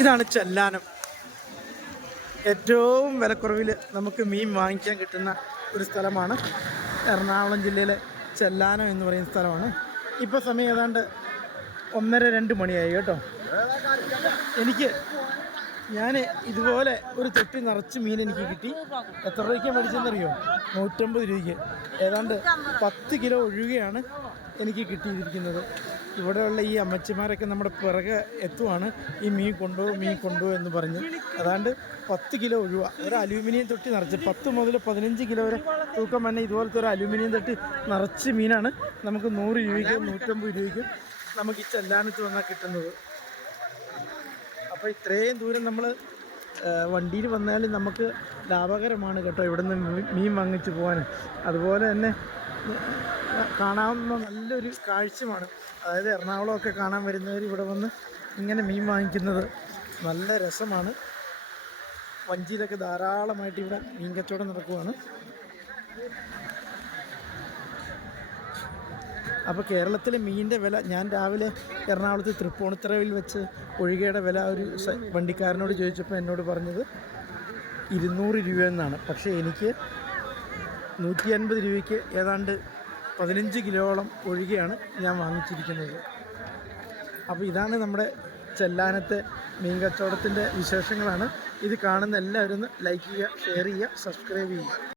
ഇതാണ് ചെല്ലാനം. ഏറ്റവും വിലക്കുറവിൽ നമുക്ക് മീൻ വാങ്ങിക്കാൻ കിട്ടുന്ന ഒരു സ്ഥലമാണ്. എറണാകുളം ജില്ലയിലെ ചെല്ലാനം എന്ന് പറയുന്ന സ്ഥലമാണ്. ഇപ്പോൾ സമയം ഏതാണ്ട് ഒന്നര രണ്ട് മണിയായി കേട്ടോ. എനിക്ക് ഞാൻ ഇതുപോലെ ഒരു തൊട്ടി നിറച്ച് മീൻ എനിക്ക് കിട്ടി. എത്ര രൂപയ്ക്ക് മേടിച്ചെന്നറിയോ നൂറ്റമ്പത് രൂപയ്ക്ക്. ഏതാണ്ട് പത്ത് കിലോ ഒഴുകയാണ് എനിക്ക് കിട്ടിയിരിക്കുന്നത്. ഇവിടെയുള്ള ഈ അമ്മച്ചിമാരൊക്കെ നമ്മുടെ പിറകെ എത്തുവാണ്. ഈ മീൻ കൊണ്ടുപോകും മീൻ കൊണ്ടുപോകും എന്ന് പറഞ്ഞ്. അതാണ്ട് പത്ത് കിലോ ഒഴുവ ഒരു അലൂമിനിയം തൊട്ടി നിറച്ച്. പത്ത് മുതൽ പതിനഞ്ച് കിലോ വരെ തൂക്കം തന്നെ ഇതുപോലത്തെ ഒരു അലൂമിനിയം തൊട്ടി നിറച്ച് മീനാണ്. നമുക്ക് നൂറ് രൂപയ്ക്കും നൂറ്റമ്പത് രൂപയ്ക്കും നമുക്ക് ഈ ചെല്ലാനത്ത് വന്നാൽ കിട്ടുന്നത്. അപ്പോൾ ഇത്രയും ദൂരം നമ്മൾ വണ്ടിയിൽ വന്നാലും നമുക്ക് ലാഭകരമാണ് കേട്ടോ ഇവിടുന്ന് മീൻ വാങ്ങിച്ച് പോകാൻ. അതുപോലെ തന്നെ കാണാവുന്ന നല്ലൊരു കാഴ്ചയാണ് അതായത് എറണാകുളമൊക്കെ കാണാൻ വരുന്നവർ ഇവിടെ വന്ന് ഇങ്ങനെ മീൻ വാങ്ങിക്കുന്നത് നല്ല രസമാണ്. വഞ്ചിയിലൊക്കെ ധാരാളമായിട്ട് ഇവിടെ മീൻ കച്ചവടം നടക്കുവാണ്. അപ്പോൾ കേരളത്തിലെ മീനിന്റെ വില ഞാൻ രാവിലെ എറണാകുളത്ത് തൃപ്പൂണിത്തറയിൽ വെച്ച് ഒഴികയുടെ വില ഒരു വണ്ടിക്കാരനോട് ചോദിച്ചപ്പോൾ എന്നോട് പറഞ്ഞത് ഇരുന്നൂറ് രൂപ എന്നാണ് പക്ഷേ എനിക്ക് നൂറ്റി അൻപത് രൂപയ്ക്ക് ഏതാണ്ട് പതിനഞ്ച് കിലോളം ഒഴികെയാണ് ഞാൻ വാങ്ങിച്ചിരിക്കുന്നത്. അപ്പോൾ ഇതാണ് നമ്മുടെ ചെല്ലാനത്തെ മീൻ കച്ചവടത്തിന്റെ വിശേഷങ്ങളാണ്. ഇത് കാണുന്ന എല്ലാവരും ഒന്ന് ലൈക്ക് ചെയ്യുക ഷെയർ ചെയ്യുക സബ്സ്ക്രൈബ് ചെയ്യുക.